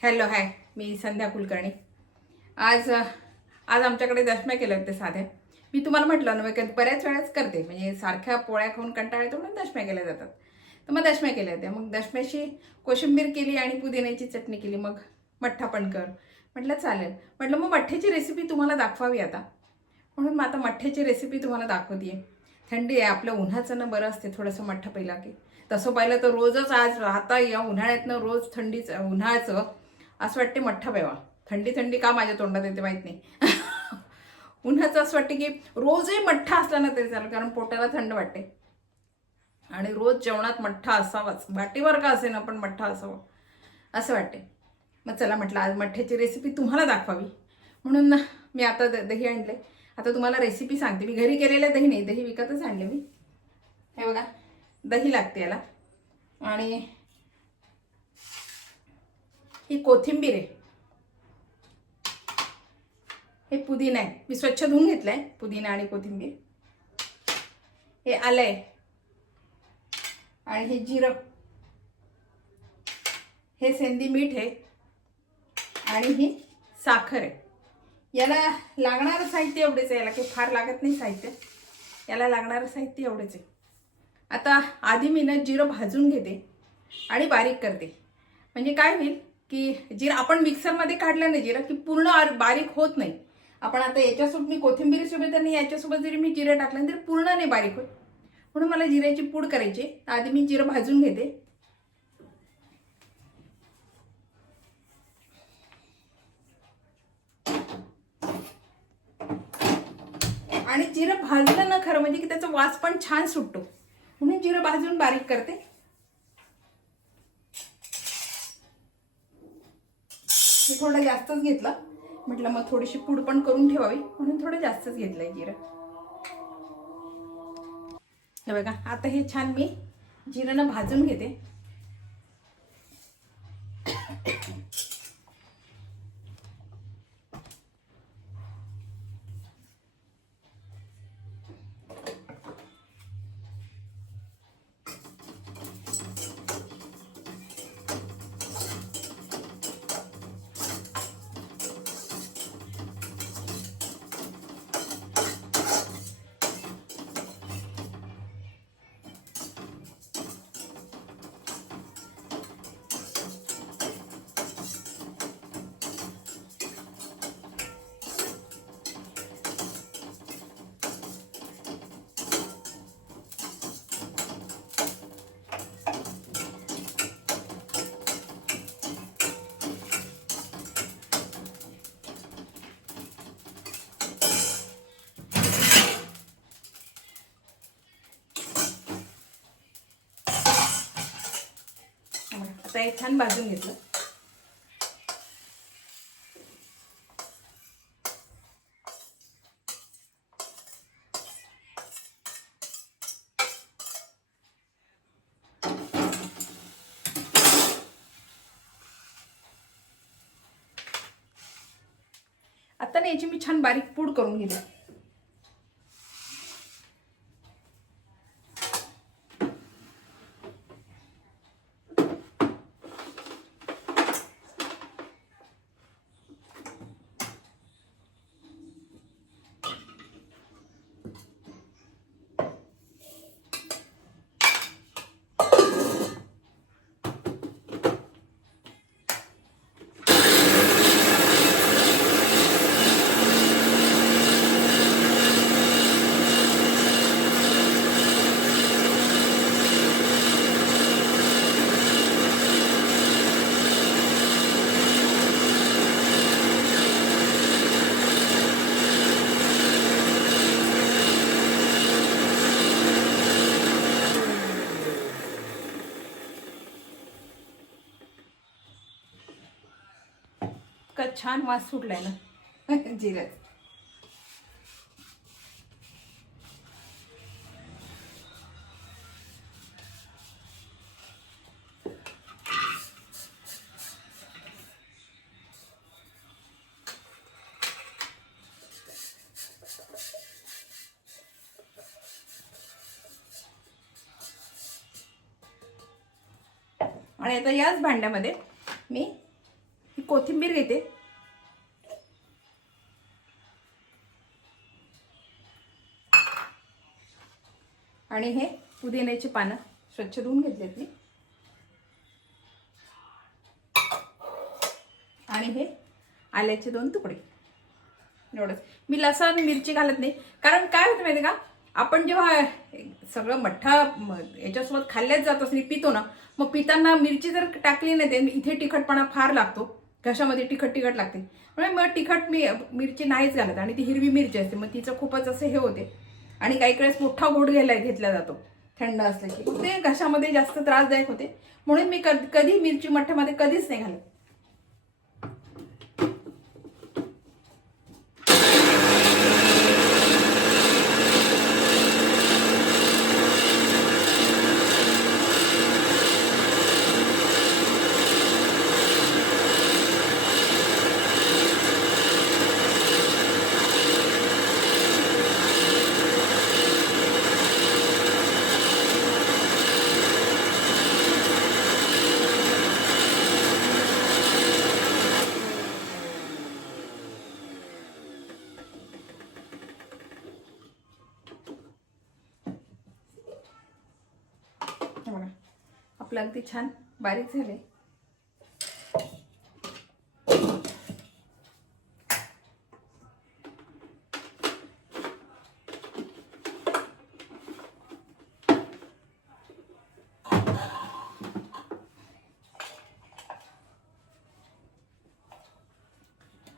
Hello hi, मी संध्या कुलकर्णी. आज आमच्याकडे दशम्या केल्या होत्या साध्या. मी तुम्हाला म्हटलं ना, मी बऱ्याच वेळाच करते, म्हणजे सारख्या पोळ्या खाऊन कंटाळा येतो म्हणून दशम्या केल्या जातात. तर मग दशम्या केल्या होत्या. मग दशम्याशी कोशिंबीर केली आणि पुदिन्याची चटणी केली. मग मठ्ठा पण कर म्हटलं, चालेल. म्हटलं मग मठ्ठ्याची रेसिपी तुम्हाला दाखवावी आता, म्हणून मग आता मठ्ठ्याची रेसिपी तुम्हाला दाखवते. थंडी आहे, आपलं उन्हाचं ना बरं असते थोडंसं मठ्ठा पहिला की. तसं पाहिलं तर रोजच आज आता या उन्हाळ्यातनं रोज उन्हाळ्याचं असं वाटते मठ्ठा प्यावा. थंडी थंडी का माझ्या तोंडात येते माहीत नाही. उन्हाचं असं वाटते की रोजही मठ्ठा असला ना तरी चालेल, कारण पोटाला थंड वाटते. आणि रोज जेवणात मठ्ठा असावाच, वाटीवर का असे ना पण मठ्ठा असावा असं वाटते. मग चला म्हटलं आज मठ्ठ्याची रेसिपी तुम्हाला दाखवावी, म्हणून मी आता दही आणले. आता तुम्हाला रेसिपी सांगते. मी घरी केलेलं दही नाही, दही विकतच आणले मी. हे बघा, दही लागते याला. आणि ही कोथिंबीर आहे, हे पुदिना आहे, मी स्वच्छ धुवून घेतलाय पुदिना आणि कोथिंबीर. हे आलं आहे, आणि हे जिरं, हे सेंधी मीठ आहे, आणि ही साखर आहे. याला लागणारं साहित्य एवढेच आहे, याला काही फार लागत नाही साहित्य. याला लागणारं साहित्य एवढेच आहे. आता आधी मी ना जिरं भाजून घेते आणि बारीक करते. म्हणजे काय होईल की जिरं आपण मिक्सरमध्ये काढलं नाही जिरं की पूर्ण बारीक होत नाही. आपण आता याच्यासोबत मी कोथिंबीरीसोबत आणि याच्यासोबत जरी मी जिरं टाकलं तरी पूर्ण नाही बारीक होत. म्हणून मला जिऱ्याची पूड करायची. तर आधी मी जिरं भाजून घेते. आणि जिरं भाजलं ना खरं म्हणजे की त्याचा वास पण छान सुटतो, म्हणून जिरं भाजून बारीक करते. मी थोडं जास्तच घेतलं, म्हटलं मग थोडीशी पूड पण करून ठेवावी म्हणून थोडं जास्तच घेतलंय जिरं. हे बघा, आता हे छान मी जिरं भाजून घेते. आता हे छान भाजून घेतलं. आता ना याची मी छान बारीक पूड करून घेते. का छान वास सुटलाय ना जिऱ्याचा. आणि आता याच भांड्यामध्ये मी ही कोथिंबीर घेते, आणि हे पुदिन्याची पानं स्वच्छ धुवून घेतलीत मी, आणि हे आल्याचे 2 तुकडे, एवढंच. मी लसण मिरची घालत नाही, कारण काय होतं माहिती का, आपण जेव्हा सगळं मठ्ठा याच्यासोबत खाल्ल्याच जात असं पितो ना, मग पिताना मिरची जर टाकली नाही ते इथे तिखटपणा फार लागतो, घशामध्ये तिखट लागते. म्हणजे मग तिखट मी मिरची नाहीच घालत, आणि ती हिरवी मिरची असते, मग तिचं खूपच असं हे होते, आणि काही वेळेस मोठा घोट घेतला जातो थंड असलं की, ते घशामध्ये जास्त त्रासदायक होते. म्हणून मी कधी मिरची मठ्ठ्यामध्ये कधीच नाही घालत. बघा आपलं अगदी छान बारीक झाले.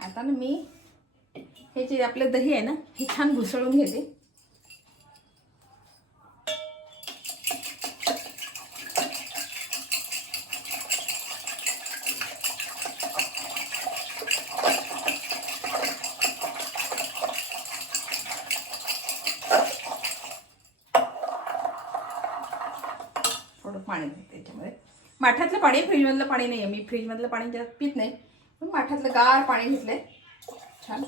आता ना मी हे जे आपलं दही आहे ना, हे छान घुसळून घेते. थोडं पाणी त्याच्यामध्ये, माठातलं पाणी, फ्रीजमधलं पाणी नाही आहे, मी फ्रीजमधलं पाणी जास्त पित नाही, पण माठातलं गार पाणी घेतलंय छान.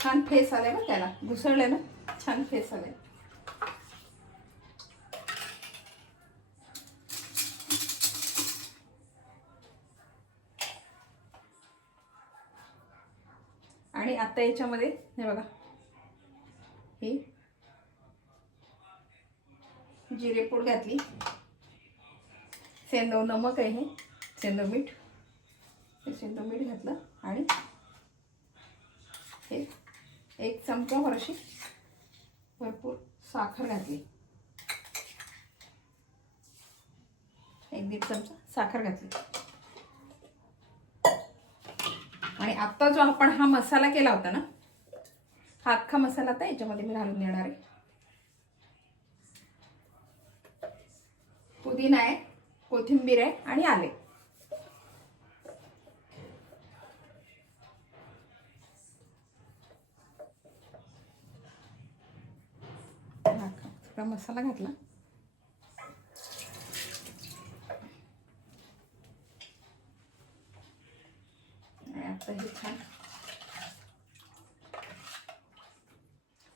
छान फेस आलाय ना त्याला, घुसळले ना, छान फेस आलाय. आणि आता याच्यामध्ये हे बघा, ही जिरेपूड घातली, सेंदव नमक आहे, हे सेंदव मीठ, सेंदव मीठ घातलं, आणि हे 1 चमचा भरशी भरपूर साखर घातली, 1-1.5 चमचा साखर घातली. आणि आता जो आपण हा मसाला केला होता ना, हा अख्खा मसाला आता याच्यामध्ये मी घालून देणार आहे. पुदिना आहे, कोथिंबीर आहे, आणि आले. थोडा मसाला घातला. आता हे छान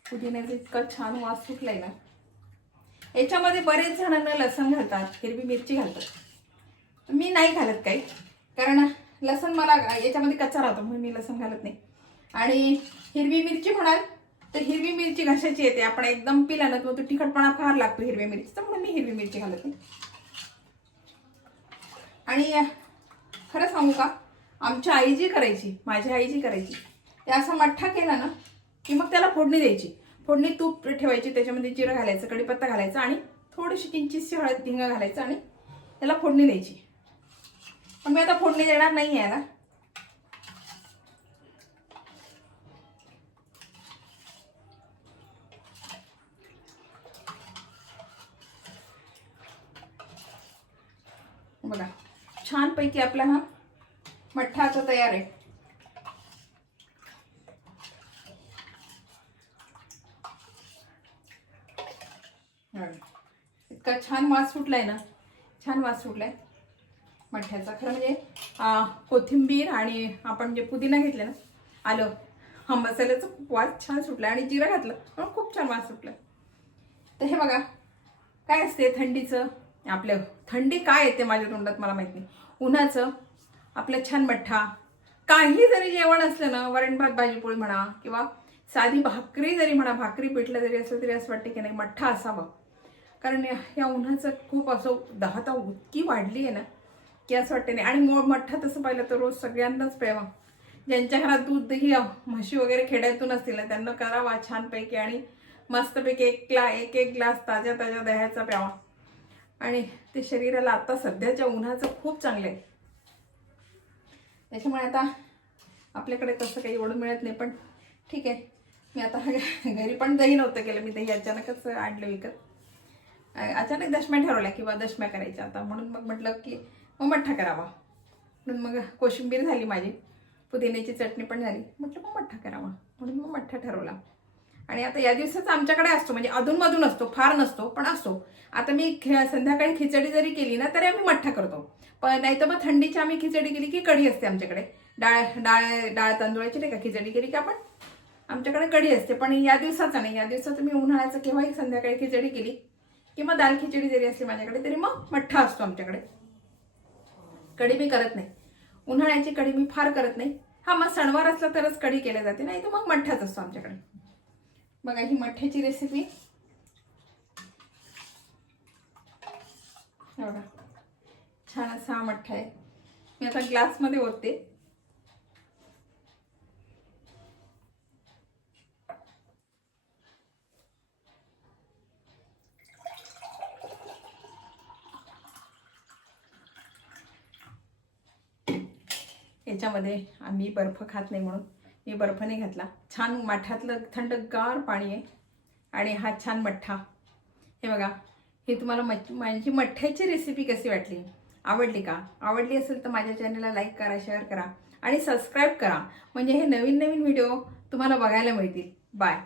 पुदिन्याचा इतका छान वास सुटलाय ना. याच्यामध्ये बरेच जणांना लसण घालतात, हिरवी मिरची घालतात, मी नाही घालत काही, कारण लसण मला याच्यामध्ये कच्चा राहतो, म्हणून मी लसण घालत नाही. आणि हिरवी मिरची म्हणाल तर हिरवी मिरची घशाची येते, आपण एकदम पिला ना तो तिखटपणा फार लागतो हिरवी मिरचीचा, म्हणून मी हिरवी मिरची घालत नाही. आणि खरं सांगू का, आमची आई जी करायची, माझी आई जी करायची, ते असा मठ्ठा केला ना की मग त्याला फोडणी द्यायची. फोडणी तूप ठेवायची, त्याच्यामध्ये जिरं घालायचं, कढीपत्ता घालायचा, आणि थोडीशी किंचितशी हळद हिंग घालायचं, आणि त्याला फोडणी द्यायची. पण मी आता फोडणी देणार नाही आहे ना. बघा छानपैकी आपला हा मठ्ठा आता तयार आहे. इतका छान वास सुटलाय ना, छान वास सुटलाय मठ्ठ्याचा. खरं म्हणजे कोथिंबीर आणि आपण जे पुदिना घेतलं ना, आलं, हा मसाल्याचा खूप वास छान सुटला आणि जिरं घातलं पण खूप छान वास सुटला. तर हे बघा काय असते थंडीचं आपलं, थंडी काय येते माझ्या तोंडात मला माहित नाही. उन्हाचं आपलं छान मठ्ठा, काही जरी जेवण असलं ना, वरण भात भाजी पोळी म्हणा किंवा साधी भाकरी जरी म्हणा, भाकरी पिठलं जरी असलं तरी असं वाटतं की नाही मठ्ठा असावा. कारण या उन्हाचं खूप असं दहाता इतकी वाढली आहे ना की असं वाटतं नाही. आणि मठ्ठा तसं पाहिलं तर रोज सगळ्यांनाच प्यावा. ज्यांच्या घरात दूध दही म्हशी वगैरे खेड्यातून असतील ना त्यांना करावा छानपैकी आणि मस्तपैकी एक एक ग्लास ताज्या ताज्या दह्याचा प्यावा. आणि ते शरीराला आता सध्याच्या उन्हाचं खूप चांगलं आहे. त्याच्यामुळे आता आपल्याकडे तसं काही एवढं मिळत नाही, पण ठीक आहे. मी आता घरी पण दही नव्हतं केलं, मी दही अचानकच आणलं विकत. अचानक दशम्या ठरवल्या किंवा दशम्या करायच्या आता, म्हणून मग म्हटलं की मग मठ्ठा करावा. म्हणून मग कोशिंबीर झाली माझी, पुदिन्याची चटणी पण झाली, म्हटलं मग मठ्ठा करावा म्हणून मग मठ्ठा ठरवला. आणि आता या दिवसाचा आमच्याकडे असतो, म्हणजे अधूनमधून असतो, फार नसतो पण असतो. आता मी संध्याकाळी खिचडी जरी केली ना तरी आम्ही मठ्ठा करतो. पण नाही तर मग थंडीची आम्ही खिचडी केली की कढी असते आमच्याकडे. डाळ डाळ डाळ तांदूळाची नाही का खिचडी केली की आपण आमच्याकडे कढी असते. पण या दिवसाचा नाही, या दिवसाचं मी उन्हाळ्याचं केव्हाही संध्याकाळी खिचडी केली किंवा दाल खिचडी जरी असली माझ्याकडे तरी मग मठ्ठा असतो आमच्याकडे. कढी मी करत नाही, उन्हाळ्याची कढी मी फार करत नाही. हा मग सणवार असला तरच कढी केल्या जाते, नाही तर मग मठ्ठाच असतो आमच्याकडे. बघा ही मठ्ठ्याची रेसिपी बघा, छान असा हा मठ्ठा आहे. मी आता ग्लासमध्ये ओतते. याच्यामध्ये आम्ही बर्फ खात नाही म्हणून मी बर्फ नाही घातला. छान मठ्ठ्यातलं थंडगार पाणी आहे आणि हा छान मठ्ठा. हे बघा, हे तुम्हाला माझी मठ्ठ्याची रेसिपी कशी वाटली, आवडली का? आवडली असेल तर माझ्या चॅनलला लाईक करा, शेअर करा आणि सबस्क्राईब करा, म्हणजे हे नवीन नवीन व्हिडिओ तुम्हाला बघायला मिळतील. बाय.